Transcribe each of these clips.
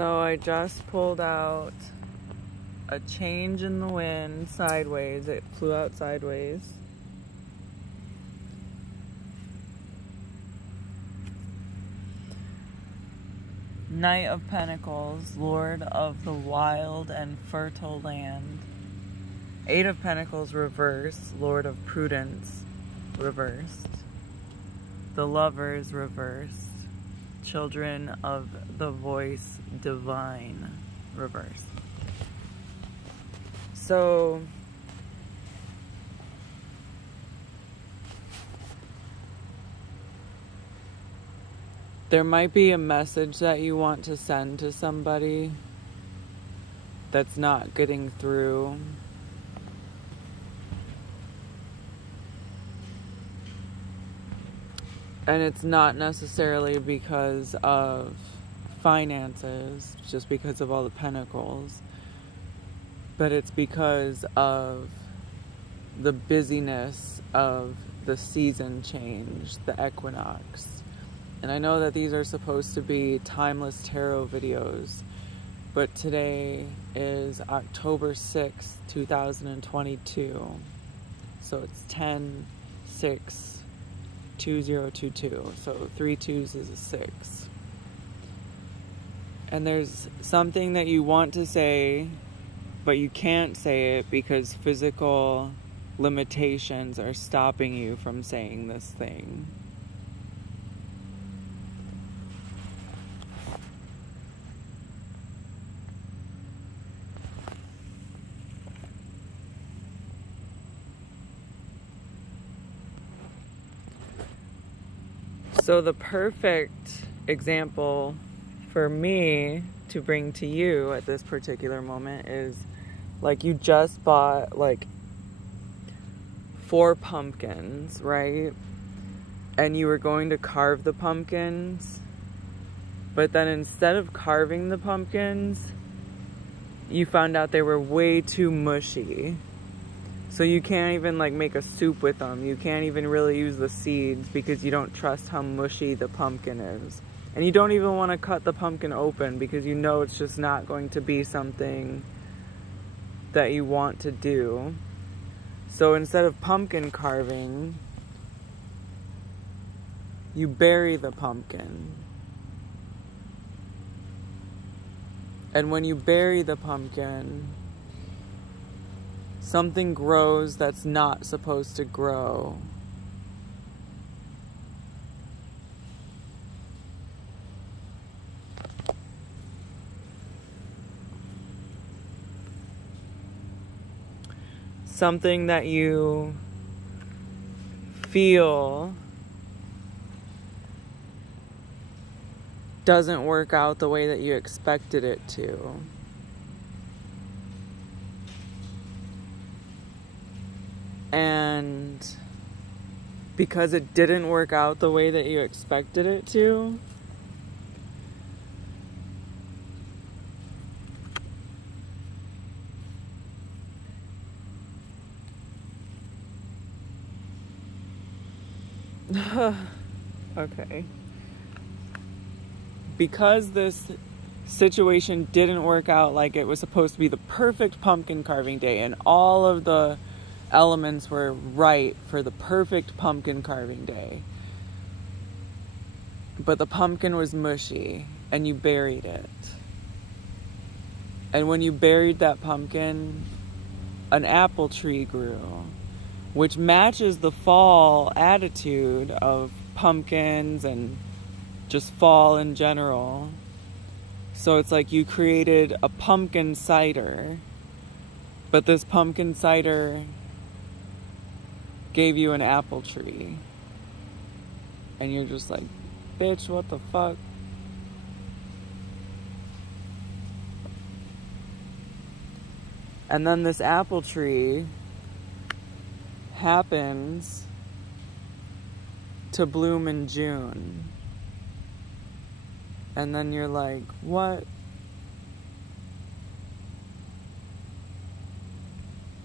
So I just pulled out a change in the wind sideways. It flew out sideways. Knight of Pentacles, Lord of the wild and fertile land. Eight of Pentacles reversed, Lord of prudence reversed. The Lovers reversed. Children of the voice divine reversed. So there might be a message that you want to send to somebody that's not getting through. And it's not necessarily because of finances, just because of all the pentacles, but it's because of the busyness of the season change, the equinox. And I know that these are supposed to be timeless tarot videos, but today is October 6th, 2022. So it's 10/6/2022. So 3 2s is a 6. And there's something that you want to say, but you can't say it because physical limitations are stopping you from saying this thing. So the perfect example for me to bring to you at this particular moment is like you just bought like 4 pumpkins, right? And you were going to carve the pumpkins, but then instead of carving the pumpkins, you found out they were way too mushy. So you can't even like make a soup with them. You can't even really use the seeds because you don't trust how mushy the pumpkin is. And you don't even want to cut the pumpkin open because you know it's just not going to be something that you want to do. So instead of pumpkin carving, you bury the pumpkin. And when you bury the pumpkin, something grows that's not supposed to grow. Something that you feel doesn't work out the way that you expected it to. And because it didn't work out the way that you expected it to, okay. Because this situation didn't work out like it was supposed to be the perfect pumpkin carving day and all of the elements were right for the perfect pumpkin carving day, but the pumpkin was mushy and you buried it. And when you buried that pumpkin, an apple tree grew, which matches the fall attitude of pumpkins and just fall in general. So it's like you created a pumpkin cider, but this pumpkin cider gave you an apple tree. And you're just like, bitch, what the fuck? And then this apple tree happens to bloom in June. And then you're like, what?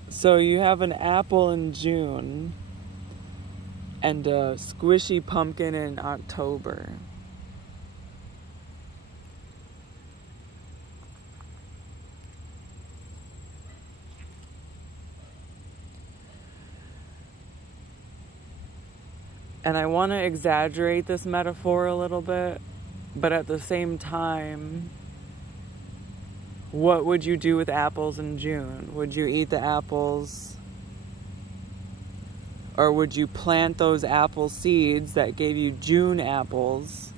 So you have an apple in June and a squishy pumpkin in October. And I want to exaggerate this metaphor a little bit, but at the same time, what would you do with apples in June? Would you eat the apples? Or would you plant those apple seeds that gave you June apples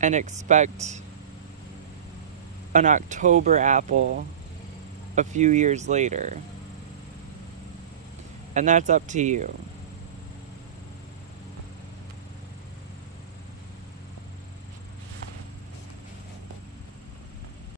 and expect an October apple a few years later? And that's up to you.